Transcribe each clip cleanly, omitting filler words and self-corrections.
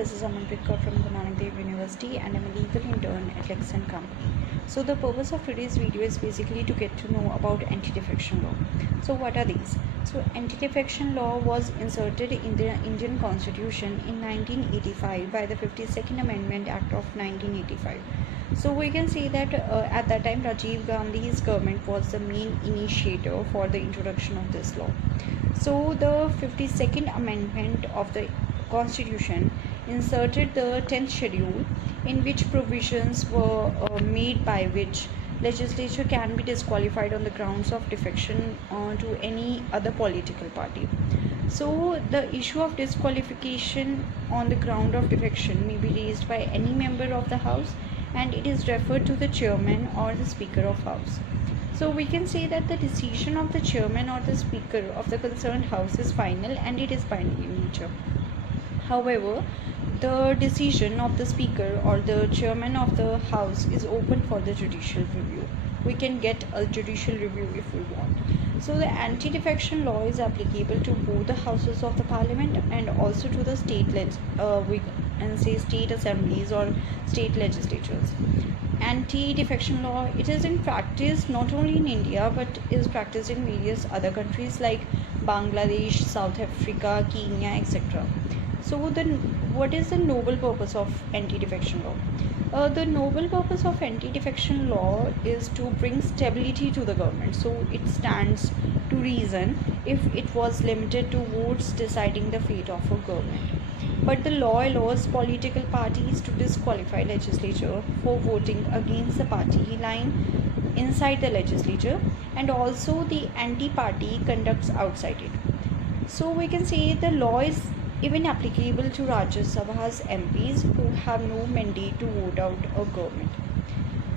this is Amanpreet from the Nanak Dev University and I'm a legal intern at LEXIS and Company. So the purpose of today's video is basically to get to know about anti-defection law. So what are these? So anti-defection law was inserted in the Indian Constitution in 1985 by the 52nd Amendment Act of 1985. So we can say that at that time Rajiv Gandhi's government was the main initiator for the introduction of this law. So the 52nd Amendment of the Constitution inserted the 10th schedule, in which provisions were made by which legislature can be disqualified on the grounds of defection to any other political party. So the issue of disqualification on the ground of defection may be raised by any member of the House, and it is referred to the chairman or the speaker of House. So we can say that the decision of the chairman or the speaker of the concerned house is final and it is binding in nature. However, the decision of the speaker or the chairman of the house is open for the judicial review. We can get a judicial review if we want. So the anti-defection law is applicable to both the houses of the parliament and also to the state state assemblies or state legislatures. Anti-defection law, it is in practice not only in India but is practiced in various other countries like Bangladesh, South Africa, Kenya, etc. So what is the noble purpose of anti-defection law? The noble purpose of anti-defection law is to bring stability to the government. So it stands to reason if it was limited to votes deciding the fate of a government. But the law allows political parties to disqualify legislature for voting against the party line inside the legislature, and also the anti-party conducts outside it. So we can say the law is even applicable to Rajya Sabha's MPs who have no mandate to vote out a government.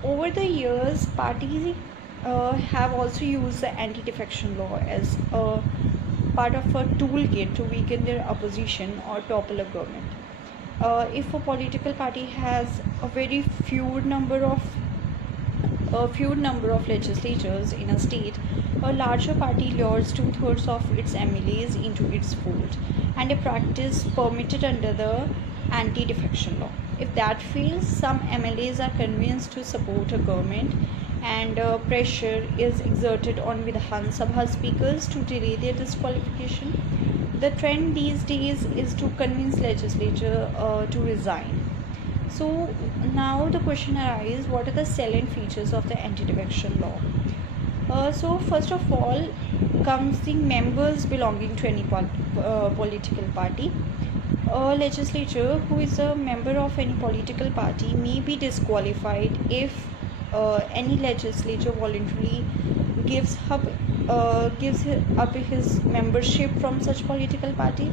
Over the years, parties have also used the anti-defection law as a part of a toolkit to weaken their opposition or topple a government. If a political party has a very few number of legislatures in a state, a larger party lures 2/3 of its MLAs into its fold, and a practice permitted under the anti-defection law. If that fails, some MLAs are convinced to support a government, and pressure is exerted on Vidhan Sabha speakers to delay their disqualification. The trend these days is to convince legislature to resign. So now the question arises, what are the salient features of the anti-defection law? So first of all comes the members belonging to any political party. A legislature who is a member of any political party may be disqualified if any legislature voluntarily gives up his membership from such political party.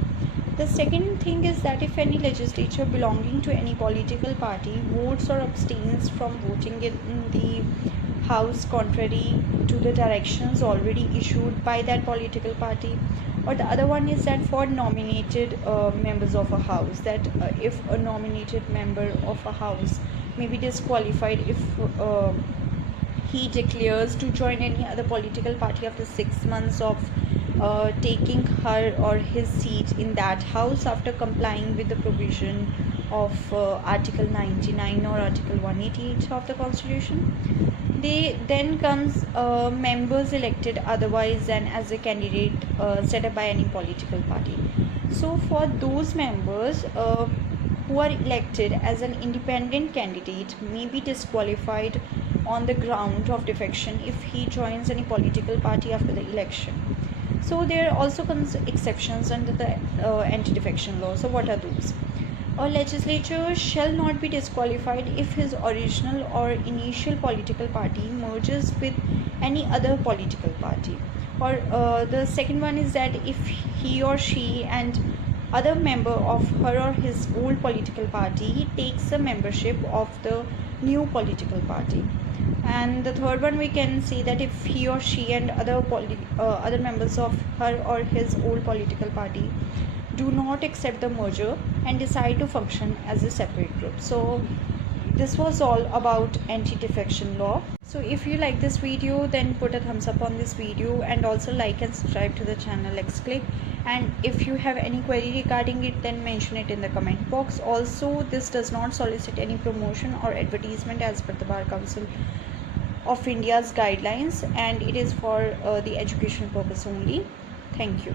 The second thing is that if any legislature belonging to any political party votes or abstains from voting in the house contrary to the directions already issued by that political party. Or the other one is that for nominated members of a house, that if a nominated member of a house may be disqualified if he declares to join any other political party after 6 months of taking her or his seat in that house after complying with the provision of Article 99 or Article 188 of the Constitution. Then comes members elected otherwise than as a candidate set up by any political party. So for those members who are elected as an independent candidate may be disqualified on the ground of defection if he joins any political party after the election. So there are also exceptions under the anti-defection law. So what are those? A legislature shall not be disqualified if his original or initial political party merges with any other political party. Or the second one is that if he or she and other member of her or his old political party takes a membership of the new political party. And the third one, we can say that if he or she and other members of her or his old political party do not accept the merger and decide to function as a separate group. So this was all about anti-defection law. So if you like this video, then put a thumbs up on this video, and also like and subscribe to the channel LEXCLIQ. And if you have any query regarding it, then mention it in the comment box. Also, this does not solicit any promotion or advertisement as per the Bar Council of India's guidelines, and it is for the educational purpose only. Thank you.